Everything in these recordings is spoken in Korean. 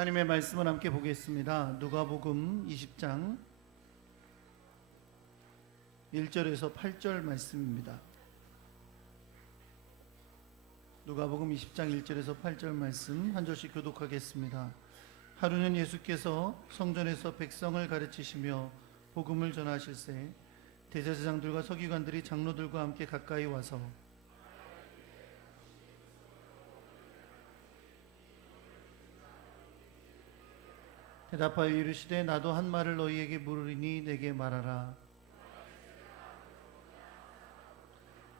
하나님의 말씀을 함께 보겠습니다. 누가복음 20장 1절에서 8절 말씀입니다. 누가복음 20장 1절에서 8절 말씀 한 절씩 교독하겠습니다. 하루는 예수께서 성전에서 백성을 가르치시며 복음을 전하실새 대제사장들과 서기관들이 장로들과 함께 가까이 와서 대답하여 이르시되 나도 한 말을 너희에게 물으리니 내게 말하라.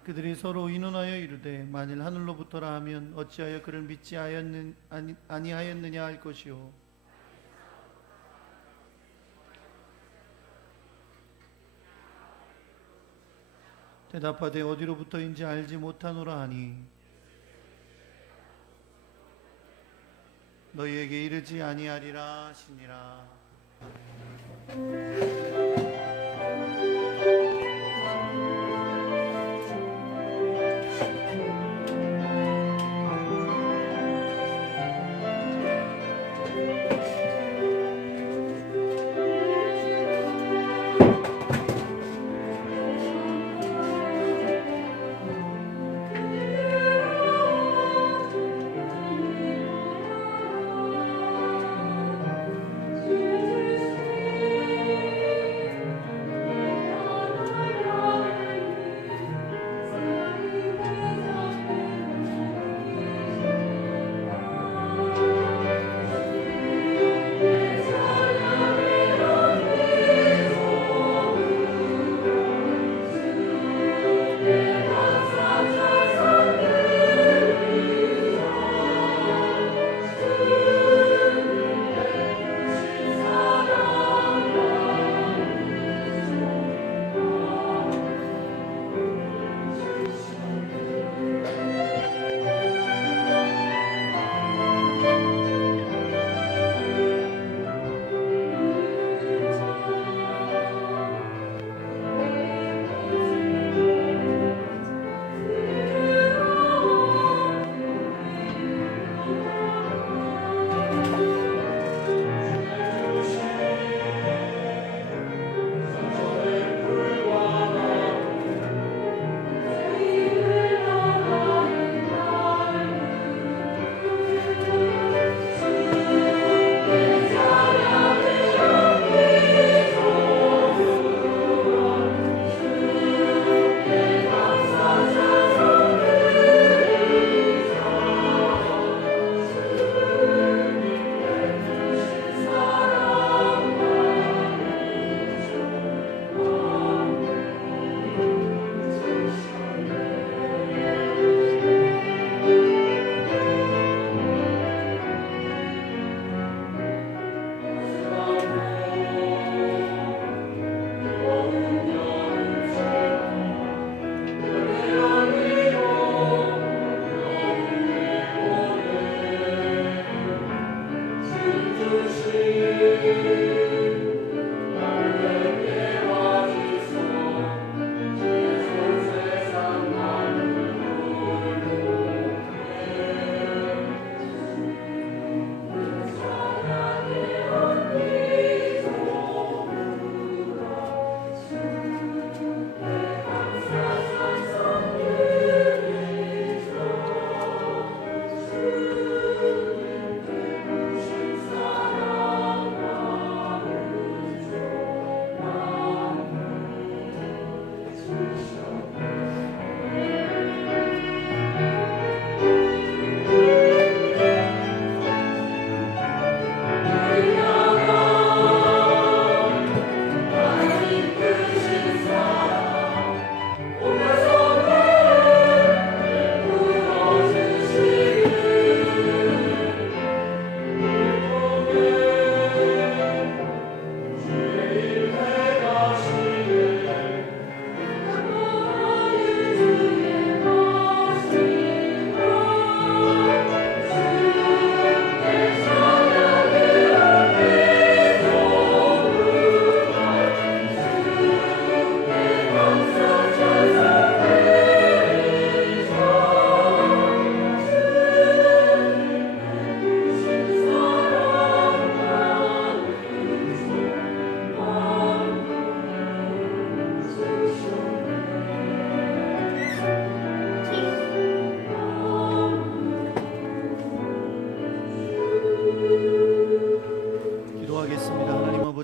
그들이 서로 의논하여 이르되 만일 하늘로부터라 하면 어찌하여 그를 믿지 아니하였느냐 할 것이요 대답하되 어디로부터인지 알지 못하노라 하니 너희에게 이르지 아니하리라 하시니라.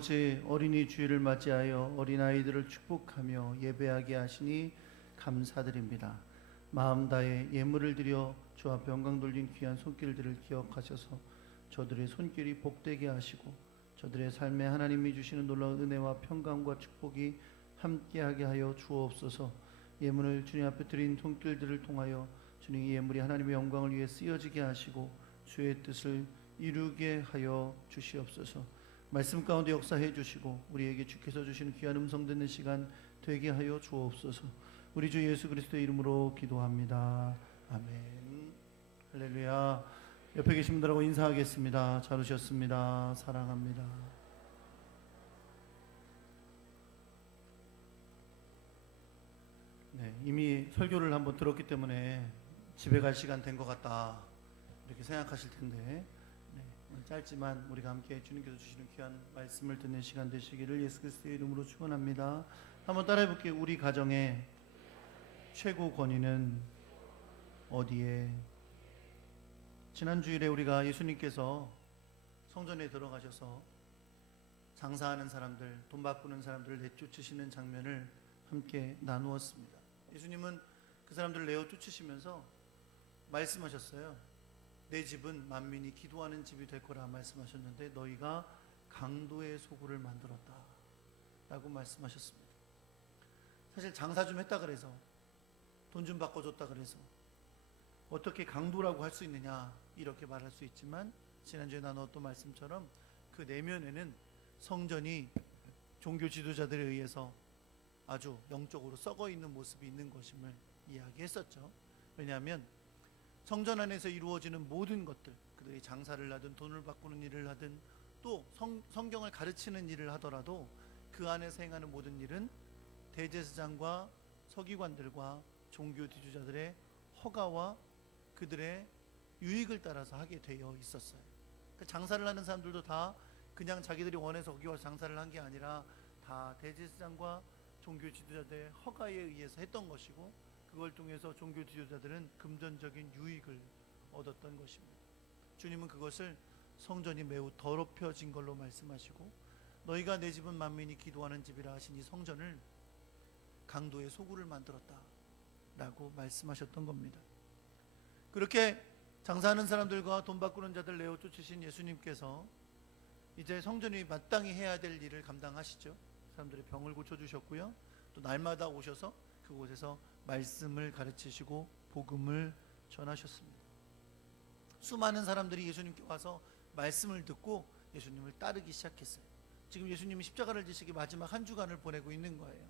아버지, 어린이 주일을 맞이하여 어린아이들을 축복하며 예배하게 하시니 감사드립니다. 마음 다해 예물을 드려 주 앞에 영광 돌린 귀한 손길들을 기억하셔서 저들의 손길이 복되게 하시고 저들의 삶에 하나님이 주시는 놀라운 은혜와 평강과 축복이 함께하게 하여 주옵소서. 예물을 주님 앞에 드린 손길들을 통하여 주님 이 예물이 하나님의 영광을 위해 쓰여지게 하시고 주의 뜻을 이루게 하여 주시옵소서. 말씀 가운데 역사해 주시고 우리에게 주께서 주시는 귀한 음성 듣는 시간 되게 하여 주옵소서. 우리 주 예수 그리스도의 이름으로 기도합니다. 아멘. 할렐루야. 옆에 계신 분들하고 인사하겠습니다. 잘 오셨습니다. 사랑합니다. 네, 이미 설교를 한번 들었기 때문에 집에 갈 시간 된 것 같다 이렇게 생각하실 텐데, 네, 짧지만 우리가 함께 주님께서 주시는 귀한 말씀을 듣는 시간 되시기를 예수 그리스도의 이름으로 축원합니다. 한번 따라해 볼게요. 우리 가정의 최고 권위는 어디에? 지난 주일에 우리가 예수님께서 성전에 들어가셔서 장사하는 사람들, 돈 바꾸는 사람들을 내쫓으시는 장면을 함께 나누었습니다. 예수님은 그 사람들을 내어 쫓으시면서 말씀하셨어요. 내 집은 만민이 기도하는 집이 될 거라 말씀하셨는데 너희가 강도의 소굴을 만들었다 라고 말씀하셨습니다. 사실 장사 좀 했다 그래서, 돈 좀 바꿔줬다 그래서 어떻게 강도라고 할 수 있느냐 이렇게 말할 수 있지만, 지난주에 나눴던 말씀처럼 그 내면에는 성전이 종교 지도자들에 의해서 아주 영적으로 썩어 있는 모습이 있는 것임을 이야기했었죠. 왜냐하면 성전 안에서 이루어지는 모든 것들, 그들이 장사를 하든 돈을 바꾸는 일을 하든 또 성경을 가르치는 일을 하더라도 그 안에서 행하는 모든 일은 대제사장과 서기관들과 종교 지도자들의 허가와 그들의 유익을 따라서 하게 되어 있었어요. 장사를 하는 사람들도 다 그냥 자기들이 원해서 거기 와서 장사를 한 게 아니라 다 대제사장과 종교 지도자들의 허가에 의해서 했던 것이고, 그걸 통해서 종교 지도자들은 금전적인 유익을 얻었던 것입니다. 주님은 그것을 성전이 매우 더럽혀진 걸로 말씀하시고, 너희가 내 집은 만민이 기도하는 집이라 하신 이 성전을 강도의 소굴을 만들었다 라고 말씀하셨던 겁니다. 그렇게 장사하는 사람들과 돈 바꾸는 자들 내어 쫓으신 예수님께서 이제 성전이 마땅히 해야 될 일을 감당하시죠. 사람들의 병을 고쳐주셨고요, 또 날마다 오셔서 그곳에서 말씀을 가르치시고 복음을 전하셨습니다. 수많은 사람들이 예수님께 와서 말씀을 듣고 예수님을 따르기 시작했어요. 지금 예수님이 십자가를 지시기 마지막 한 주간을 보내고 있는 거예요.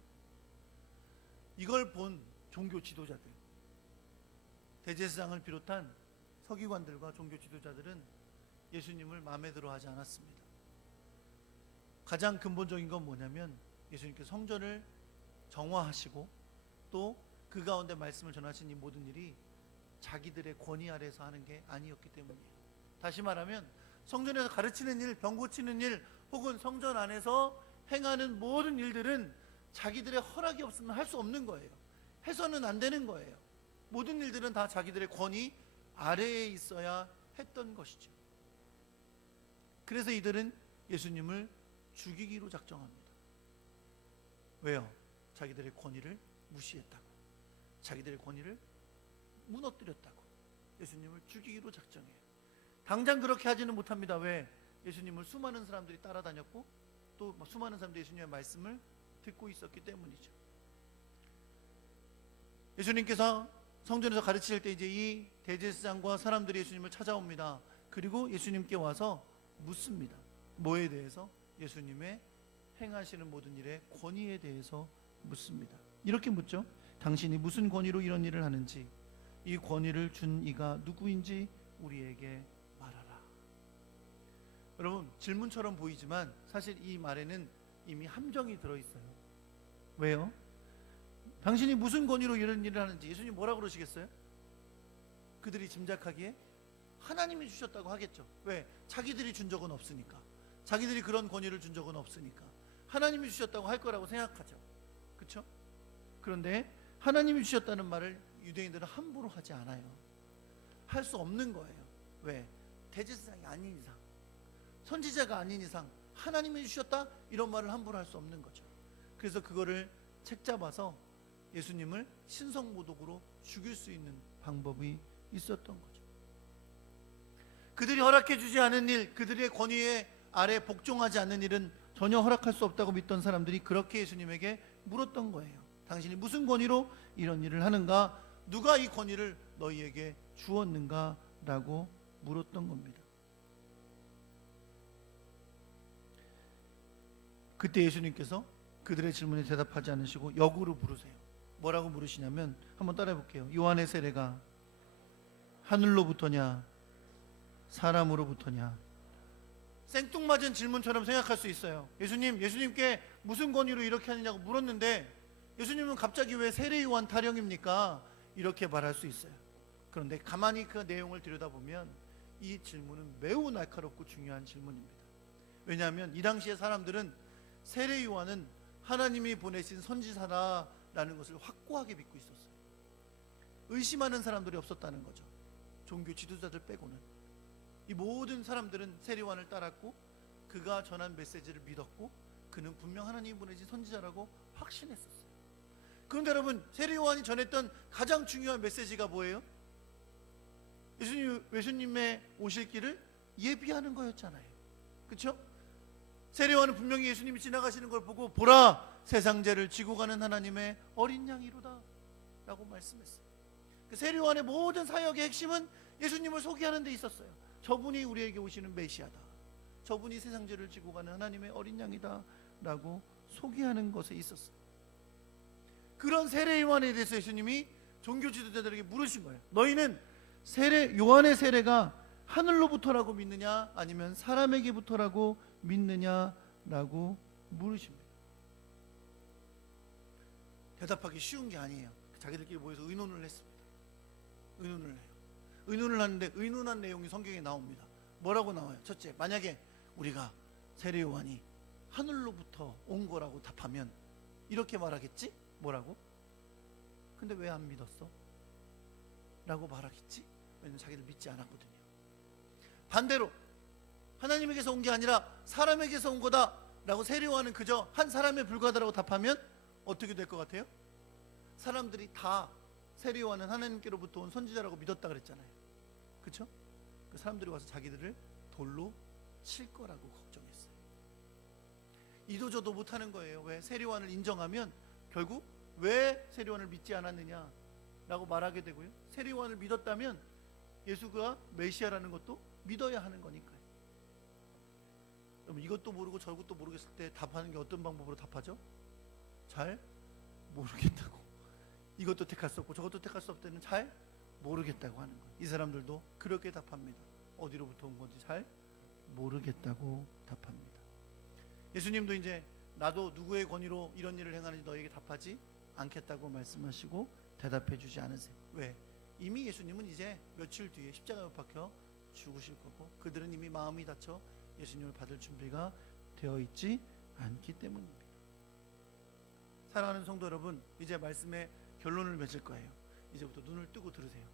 이걸 본 종교 지도자들, 대제사장을 비롯한 서기관들과 종교 지도자들은 예수님을 마음에 들어 하지 않았습니다. 가장 근본적인 건 뭐냐면 예수님께서 성전을 정화하시고 또 그 가운데 말씀을 전하신 이 모든 일이 자기들의 권위 아래서 하는 게 아니었기 때문이에요. 다시 말하면 성전에서 가르치는 일, 병 고치는 일, 혹은 성전 안에서 행하는 모든 일들은 자기들의 허락이 없으면 할 수 없는 거예요. 해서는 안 되는 거예요. 모든 일들은 다 자기들의 권위 아래에 있어야 했던 것이죠. 그래서 이들은 예수님을 죽이기로 작정합니다. 왜요? 자기들의 권위를 무시했다고, 자기들의 권위를 무너뜨렸다고 예수님을 죽이기로 작정해요. 당장 그렇게 하지는 못합니다. 왜? 예수님을 수많은 사람들이 따라다녔고 또 수많은 사람들이 예수님의 말씀을 듣고 있었기 때문이죠. 예수님께서 성전에서 가르치실 때 이제 이 대제사장과 사람들이 예수님을 찾아옵니다. 그리고 예수님께 와서 묻습니다. 뭐에 대해서? 예수님의 행하시는 모든 일의 권위에 대해서 묻습니다. 이렇게 묻죠. 당신이 무슨 권위로 이런 일을 하는지, 이 권위를 준 이가 누구인지 우리에게 말하라. 여러분, 질문처럼 보이지만 사실 이 말에는 이미 함정이 들어있어요. 왜요? 당신이 무슨 권위로 이런 일을 하는지 예수님 뭐라고 그러시겠어요? 그들이 짐작하기에 하나님이 주셨다고 하겠죠. 왜? 자기들이 준 적은 없으니까, 자기들이 그런 권위를 준 적은 없으니까 하나님이 주셨다고 할 거라고 생각하죠. 그렇죠? 그런데 하나님이 주셨다는 말을 유대인들은 함부로 하지 않아요. 할 수 없는 거예요. 왜? 대제사장이 아닌 이상, 선지자가 아닌 이상 하나님이 주셨다 이런 말을 함부로 할 수 없는 거죠. 그래서 그거를 책잡아서 예수님을 신성모독으로 죽일 수 있는 방법이 있었던 거죠. 그들이 허락해 주지 않은 일, 그들의 권위에 아래 복종하지 않는 일은 전혀 허락할 수 없다고 믿던 사람들이 그렇게 예수님에게 물었던 거예요. 당신이 무슨 권위로 이런 일을 하는가? 누가 이 권위를 너희에게 주었는가? 라고 물었던 겁니다. 그때 예수님께서 그들의 질문에 대답하지 않으시고 역으로 물으세요. 뭐라고 물으시냐면 한번 따라해 볼게요. 요한의 세례가 하늘로부터냐 사람으로부터냐? 생뚱맞은 질문처럼 생각할 수 있어요. 예수님께 무슨 권위로 이렇게 하느냐고 물었는데 예수님은 갑자기 왜 세례 요한 타령입니까? 이렇게 말할 수 있어요. 그런데 가만히 그 내용을 들여다보면 이 질문은 매우 날카롭고 중요한 질문입니다. 왜냐하면 이 당시의 사람들은 세례 요한은 하나님이 보내신 선지자라는 것을 확고하게 믿고 있었어요. 의심하는 사람들이 없었다는 거죠. 종교 지도자들 빼고는. 이 모든 사람들은 세례 요한을 따랐고 그가 전한 메시지를 믿었고 그는 분명 하나님이 보내신 선지자라고 확신했었어요. 그런데 여러분, 세례 요한이 전했던 가장 중요한 메시지가 뭐예요? 예수님의 오실 길을 예비하는 거였잖아요. 그렇죠? 세례 요한은 분명히 예수님이 지나가시는 걸 보고 보라, 세상 죄를 지고 가는 하나님의 어린 양이로다 라고 말씀했어요. 그 세례 요한의 모든 사역의 핵심은 예수님을 소개하는 데 있었어요. 저분이 우리에게 오시는 메시아다, 저분이 세상 죄를 지고 가는 하나님의 어린 양이다 라고 소개하는 것에 있었어요. 그런 세례 요한에 대해서 예수님이 종교 지도자들에게 물으신 거예요. 너희는 요한의 세례가 하늘로부터라고 믿느냐 아니면 사람에게부터라고 믿느냐라고 물으십니다. 대답하기 쉬운 게 아니에요. 자기들끼리 모여서 의논을 했습니다. 의논을 해요. 의논을 하는데 의논한 내용이 성경에 나옵니다. 뭐라고 나와요? 첫째, 만약에 우리가 세례 요한이 하늘로부터 온 거라고 답하면 이렇게 말하겠지? 뭐라고? 근데 왜 안 믿었어? 라고 말하겠지? 왜냐면 자기들 믿지 않았거든요. 반대로 하나님에게서 온 게 아니라 사람에게서 온 거다 라고 세례 요한은 그저 한 사람에 불과하다라고 답하면 어떻게 될 것 같아요? 사람들이 다 세례 요한은 하나님께로부터 온 선지자라고 믿었다 그랬잖아요. 그렇죠? 그 사람들이 와서 자기들을 돌로 칠 거라고 걱정했어요. 이도저도 못하는 거예요. 왜? 세례 요한을 인정하면 결국 왜 세례 요한을 믿지 않았느냐 라고 말하게 되고요, 세례 요한을 믿었다면 예수가 메시아라는 것도 믿어야 하는 거니까요. 여러분, 이것도 모르고 저것도 모르겠을 때 답하는 게 어떤 방법으로 답하죠? 잘 모르겠다고. 이것도 택할 수 없고 저것도 택할 수 없을 때는 잘 모르겠다고 하는 거예요. 이 사람들도 그렇게 답합니다. 어디로부터 온 건지 잘 모르겠다고 답합니다. 예수님도 이제 나도 누구의 권위로 이런 일을 행하는지 너에게 답하지 않겠다고 말씀하시고 대답해 주지 않으세요. 왜? 이미 예수님은 이제 며칠 뒤에 십자가에 못 박혀 죽으실 거고 그들은 이미 마음이 닫혀 예수님을 받을 준비가 되어 있지 않기 때문입니다. 사랑하는 성도 여러분, 이제 말씀의 결론을 맺을 거예요. 이제부터 눈을 뜨고 들으세요.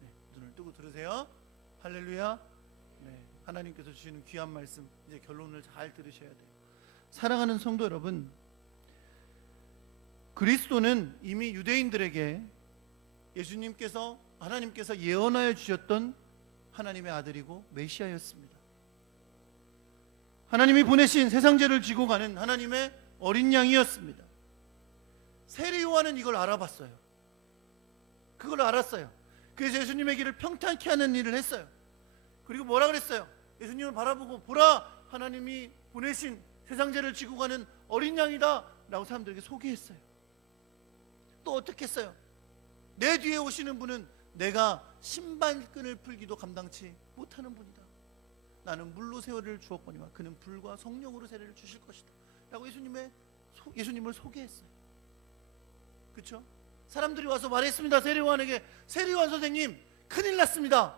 네, 눈을 뜨고 들으세요. 할렐루야. 네, 하나님께서 주시는 귀한 말씀, 이제 결론을 잘 들으셔야 돼요. 사랑하는 성도 여러분, 그리스도는 이미 유대인들에게 하나님께서 예언하여 주셨던 하나님의 아들이고 메시아였습니다. 하나님이 보내신 세상 죄를 지고 가는 하나님의 어린 양이었습니다. 세례 요한은 이걸 알아봤어요. 그걸 알았어요. 그래서 예수님의 길을 평탄케 하는 일을 했어요. 그리고 뭐라 그랬어요? 예수님을 바라보고 보라, 하나님이 보내신 세상 죄를 지고 가는 어린 양이다 라고 사람들에게 소개했어요. 또 어떻게 했어요? 내 뒤에 오시는 분은 내가 신발끈을 풀기도 감당치 못하는 분이다. 나는 물로 세례를 주었거니와 그는 불과 성령으로 세례를 주실 것이다 라고 예수님을 소개했어요. 그렇죠? 사람들이 와서 말했습니다. 세례 요한에게, 세례 요한 선생님, 큰일 났습니다.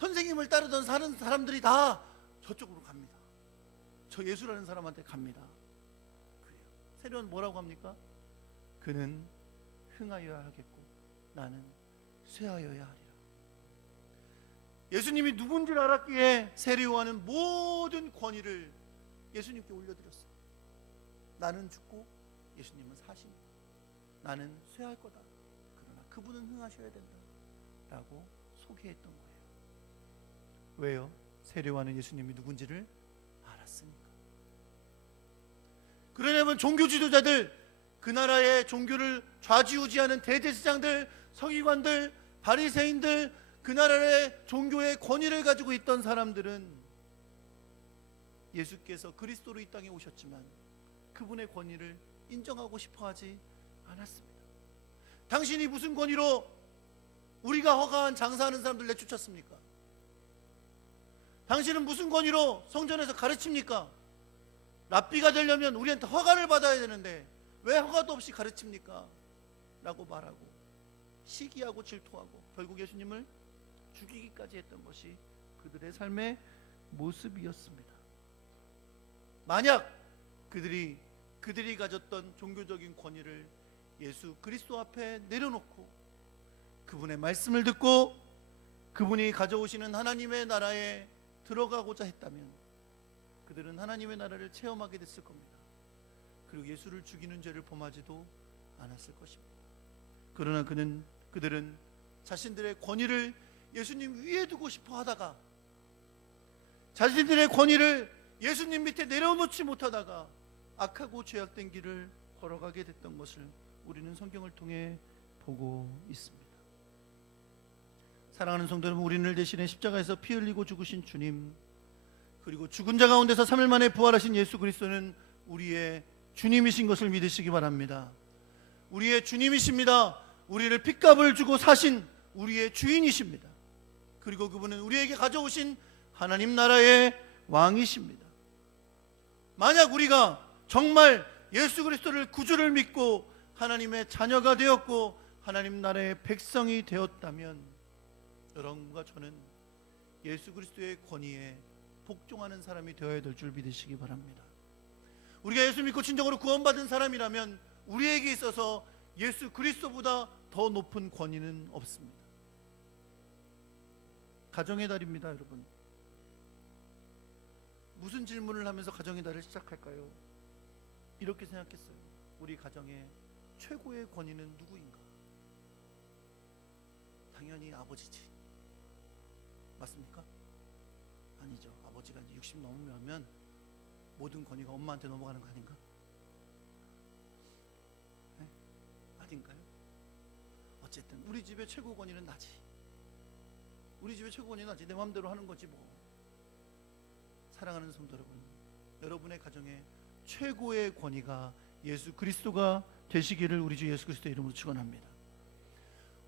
선생님을 따르던 사람들이 다 저쪽으로 갑니다. 저 예수라는 사람한테 갑니다. 그래요. 세례 요한 뭐라고 합니까? 그는 흥하여야 하겠고 나는 쇠하여야 하리라. 예수님이 누군지 알았기에 세례요한은 모든 권위를 예수님께 올려드렸어요. 나는 죽고 예수님은 사십니다. 나는 쇠할 거다. 그러나 그분은 흥하셔야 된다 라고 소개했던 거예요. 왜요? 세례요한은 예수님이 누군지를 알았으니까. 그러냐면 종교 지도자들, 그 나라의 종교를 좌지우지하는 대제사장들, 서기관들, 바리새인들, 그 나라의 종교의 권위를 가지고 있던 사람들은 예수께서 그리스도로 이 땅에 오셨지만 그분의 권위를 인정하고 싶어하지 않았습니다. 당신이 무슨 권위로 우리가 허가한 장사하는 사람들 내쫓았습니까? 당신은 무슨 권위로 성전에서 가르칩니까? 랍비가 되려면 우리한테 허가를 받아야 되는데 왜 허가도 없이 가르칩니까? 라고 말하고 시기하고 질투하고 결국 예수님을 죽이기까지 했던 것이 그들의 삶의 모습이었습니다. 만약 그들이 가졌던 종교적인 권위를 예수 그리스도 앞에 내려놓고 그분의 말씀을 듣고 그분이 가져오시는 하나님의 나라에 들어가고자 했다면 그들은 하나님의 나라를 체험하게 됐을 겁니다. 그리고 예수를 죽이는 죄를 범하지도 않았을 것입니다. 그러나 그들은 자신들의 권위를 예수님 위에 두고 싶어 하다가 자신들의 권위를 예수님 밑에 내려놓지 못하다가 악하고 죄악된 길을 걸어가게 됐던 것을 우리는 성경을 통해 보고 있습니다. 사랑하는 성도 여러분, 우리를 대신해 십자가에서 피 흘리고 죽으신 주님, 그리고 죽은 자 가운데서 3일 만에 부활하신 예수 그리스도는 우리의 주님이신 것을 믿으시기 바랍니다. 우리의 주님이십니다. 우리를 핏값을 주고 사신 우리의 주인이십니다. 그리고 그분은 우리에게 가져오신 하나님 나라의 왕이십니다. 만약 우리가 정말 예수 그리스도를 구주를 믿고 하나님의 자녀가 되었고 하나님 나라의 백성이 되었다면 여러분과 저는 예수 그리스도의 권위에 복종하는 사람이 되어야 될 줄 믿으시기 바랍니다. 우리가 예수 믿고 진정으로 구원받은 사람이라면 우리에게 있어서 예수 그리스도보다 더 높은 권위는 없습니다. 가정의 달입니다, 여러분. 무슨 질문을 하면서 가정의 달을 시작할까요? 이렇게 생각했어요. 우리 가정의 최고의 권위는 누구인가? 당연히 아버지지. 맞습니까? 아니죠. 아버지가 이제 60 넘으면 모든 권위가 엄마한테 넘어가는 거 아닌가? 네? 아닌가요? 어쨌든 우리 집의 최고 권위는 나지. 우리 집의 최고 권위는 나지. 내 마음대로 하는 거지 뭐. 사랑하는 성도 여러분, 여러분의 가정의 최고의 권위가 예수 그리스도가 되시기를 우리 주 예수 그리스도의 이름으로 축원합니다.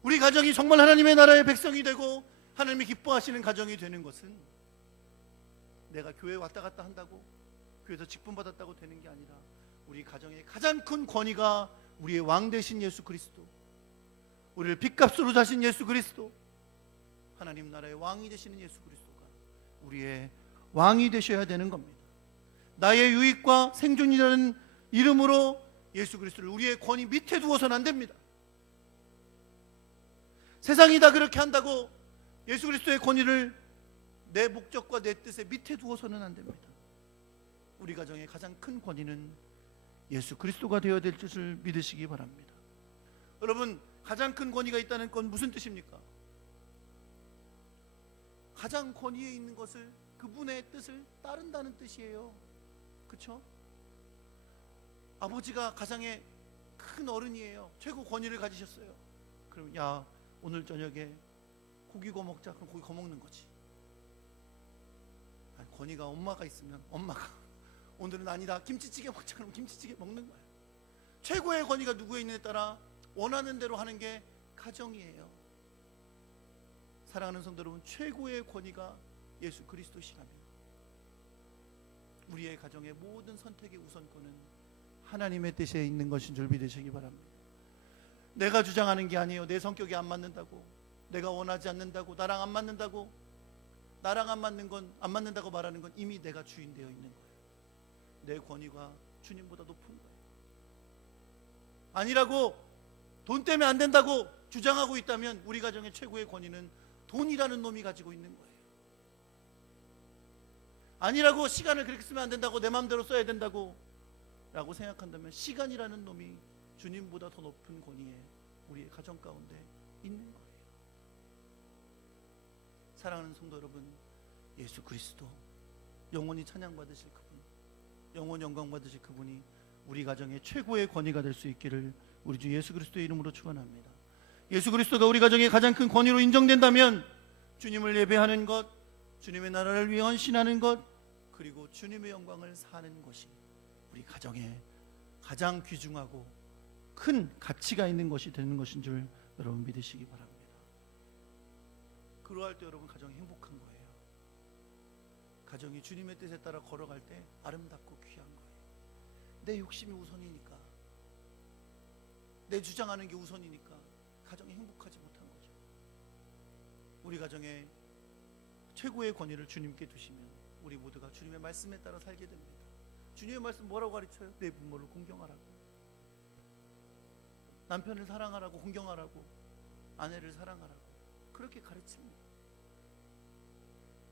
우리 가정이 정말 하나님의 나라의 백성이 되고 하나님이 기뻐하시는 가정이 되는 것은 내가 교회 왔다 갔다 한다고 교회에서 직분 받았다고 되는 게 아니라 우리 가정의 가장 큰 권위가 우리의 왕 되신 예수 그리스도, 우리를 핏값으로 사신 예수 그리스도, 하나님 나라의 왕이 되시는 예수 그리스도가 우리의 왕이 되셔야 되는 겁니다. 나의 유익과 생존이라는 이름으로 예수 그리스도를 우리의 권위 밑에 두어서는 안 됩니다. 세상이 다 그렇게 한다고 예수 그리스도의 권위를 내 목적과 내 뜻의 밑에 두어서는 안 됩니다. 우리 가정의 가장 큰 권위는 예수 그리스도가 되어야 될 뜻을 믿으시기 바랍니다. 여러분, 가장 큰 권위가 있다는 건 무슨 뜻입니까? 가장 권위에 있는 것을, 그분의 뜻을 따른다는 뜻이에요. 그렇죠? 아버지가 가장의 큰 어른이에요. 최고 권위를 가지셨어요. 그럼 야, 오늘 저녁에 고기 구워 먹자. 그럼 고기 구워 먹는 거지. 아니, 권위가 엄마가 있으면 엄마가 오늘은 아니다, 김치찌개 먹자. 그럼 김치찌개 먹는 거예요. 최고의 권위가 누구에 있느냐에 따라 원하는 대로 하는 게 가정이에요. 사랑하는 성도 여러분, 최고의 권위가 예수 그리스도시라면 우리의 가정의 모든 선택의 우선권은 하나님의 뜻에 있는 것인 줄 믿으시기 바랍니다. 내가 주장하는 게 아니에요. 내 성격이 안 맞는다고, 내가 원하지 않는다고, 나랑 안 맞는다고, 나랑 안 맞는다고 말하는 건 이미 내가 주인 되어 있는 거예요. 내 권위가 주님보다 높은 거예요. 아니라고, 돈 때문에 안 된다고 주장하고 있다면 우리 가정의 최고의 권위는 돈이라는 놈이 가지고 있는 거예요. 아니라고, 시간을 그렇게 쓰면 안 된다고, 내 마음대로 써야 된다고 라고 생각한다면 시간이라는 놈이 주님보다 더 높은 권위에 우리의 가정 가운데 있는 거예요. 사랑하는 성도 여러분, 예수 그리스도, 영원히 찬양받으실 그분, 영원 영광 받으실 그분이 우리 가정의 최고의 권위가 될 수 있기를 우리 주 예수 그리스도의 이름으로 축원합니다. 예수 그리스도가 우리 가정의 가장 큰 권위로 인정된다면 주님을 예배하는 것, 주님의 나라를 위해 헌신하는 것, 그리고 주님의 영광을 사는 것이 우리 가정에 가장 귀중하고 큰 가치가 있는 것이 되는 것인 줄 여러분 믿으시기 바랍니다. 그러할 때 여러분 가정이 행복한 거예요. 가정이 주님의 뜻에 따라 걸어갈 때 아름답고 귀한 거예요. 내 욕심이 우선이니까, 내 주장하는 게 우선이니까 가정이 행복하지 못한 거죠. 우리 가정에 최고의 권위를 주님께 두시면 우리 모두가 주님의 말씀에 따라 살게 됩니다. 주님의 말씀 뭐라고 가르쳐요? 내 부모를 공경하라고, 남편을 사랑하라고, 공경하라고, 아내를 사랑하라고 그렇게 가르칩니다.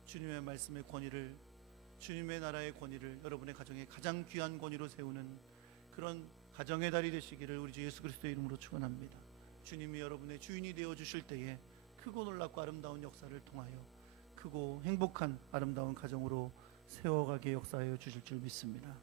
주님의 말씀의 권위를, 주님의 나라의 권위를 여러분의 가정에 가장 귀한 권위로 세우는 그런 가정의 달이 되시기를 우리 주 예수 그리스도의 이름으로 축원합니다. 주님이 여러분의 주인이 되어 주실 때에 크고 놀랍고 아름다운 역사를 통하여 크고 행복한 아름다운 가정으로 세워가게 역사하여 주실 줄 믿습니다.